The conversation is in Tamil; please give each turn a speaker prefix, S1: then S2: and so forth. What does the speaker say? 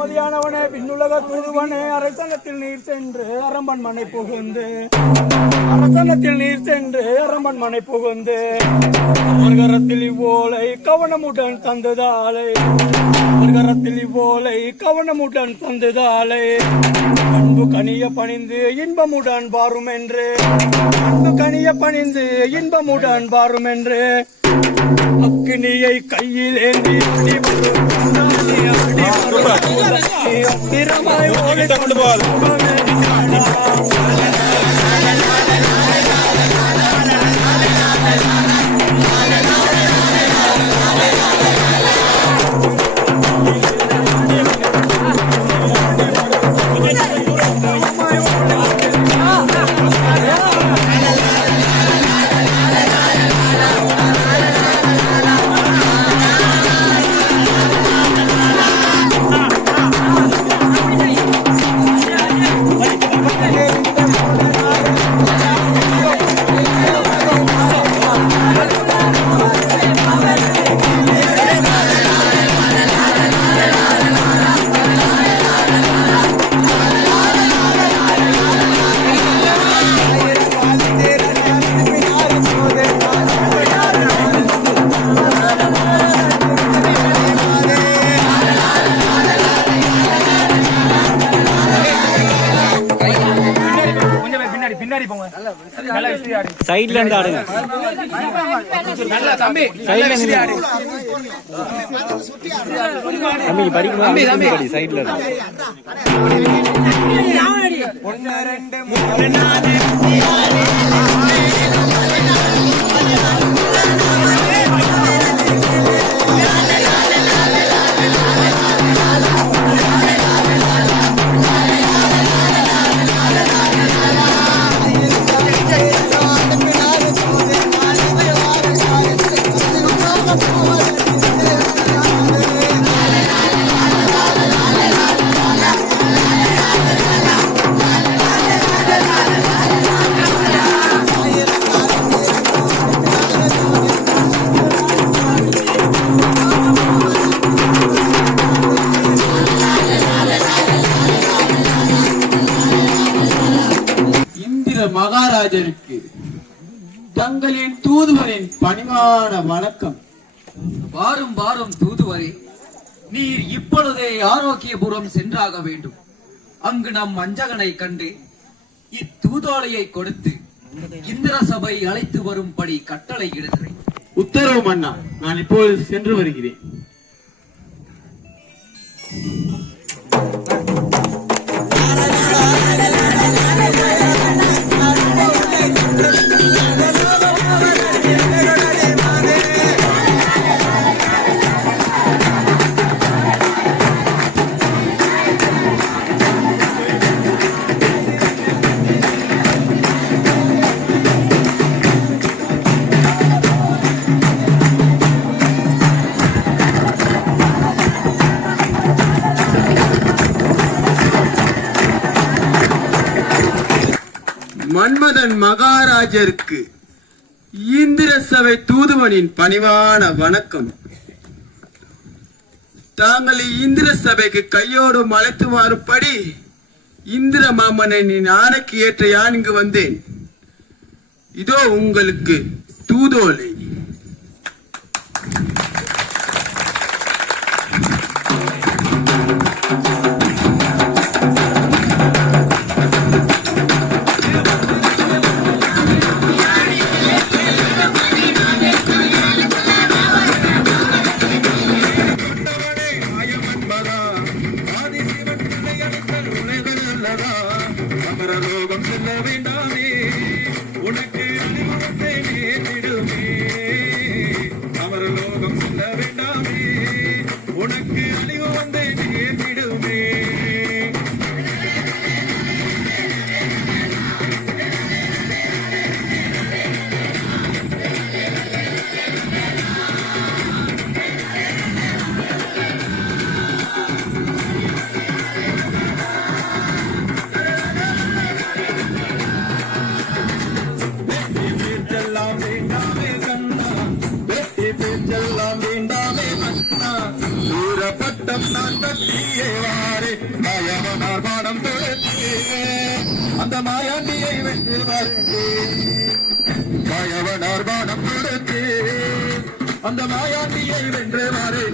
S1: மதியானவனே விண்ணுலக தூதுவனே அரசனத்தில் நீர் சென்று அரம்பன் மனை புகுந்து. அரசனத்தில் நீர் சென்று அரம்பன் மனை புகுந்து. அவர்கரத்தில் இவ்வோலை கவனமுடன் தந்ததாலை. அவர்கரத்தில் இவ்வோலை கவனமுடன் தந்ததாலை. அன்பு கனிய பணிந்து இன்பமுடன் வாரும் என்று அன்பு கனிய பணிந்து இன்பமுடன் வாரும் என்று அக்னியை கையில் ஏந்தி அடி பின்னாடி பின்னாடி போங்க. நல்லா விசிறி ஆடு.
S2: சைடுல இருந்து ஆடுங்க.
S1: நல்லா தம்பி
S2: சைடுல நின்னு தம்பி நீ படிக்கணும்? தம்பி தம்பி. படி சைடுல இருந்து.
S1: ஒன்னு ரெண்டு மூணு நாலு
S3: மகாராஜருக்கு தங்களின் தூதுவரின் பணிவான வணக்கம்.
S4: வாரும் வாரும் தூதுவரே நீர் இப்பொழுதே ஆரோக்கியபுரம் சென்றாக வேண்டும். அங்கு நம் அஞ்சகனை கண்டு இத்தூதோலையை கொடுத்து இந்திர சபை அழைத்து வரும்படி கட்டளை இடுகிறேன்.
S3: உத்தரவு மன்னா. நான் இப்போது சென்று வருகிறேன். மன்மதன் மகாராஜருக்கு இந்திர சபை தூதுவனின் பணிவான வணக்கம். தாங்கள் இந்திர சபைக்கு கையோடு அழைத்து மாறும்படி இந்திர மாமனின் ஆணைக்கு ஏற்ற யான் இங்கு வந்தேன். இதோ உங்களுக்கு தூதோலை.
S1: நான் கட்டியே வாரே
S3: மாயாவதார் பாடம் அந்த மாயாண்டியை வென்று வாரே மாயவனார் பாடம் கொடுத்தே அந்த மாயாண்டியை வென்று வாரே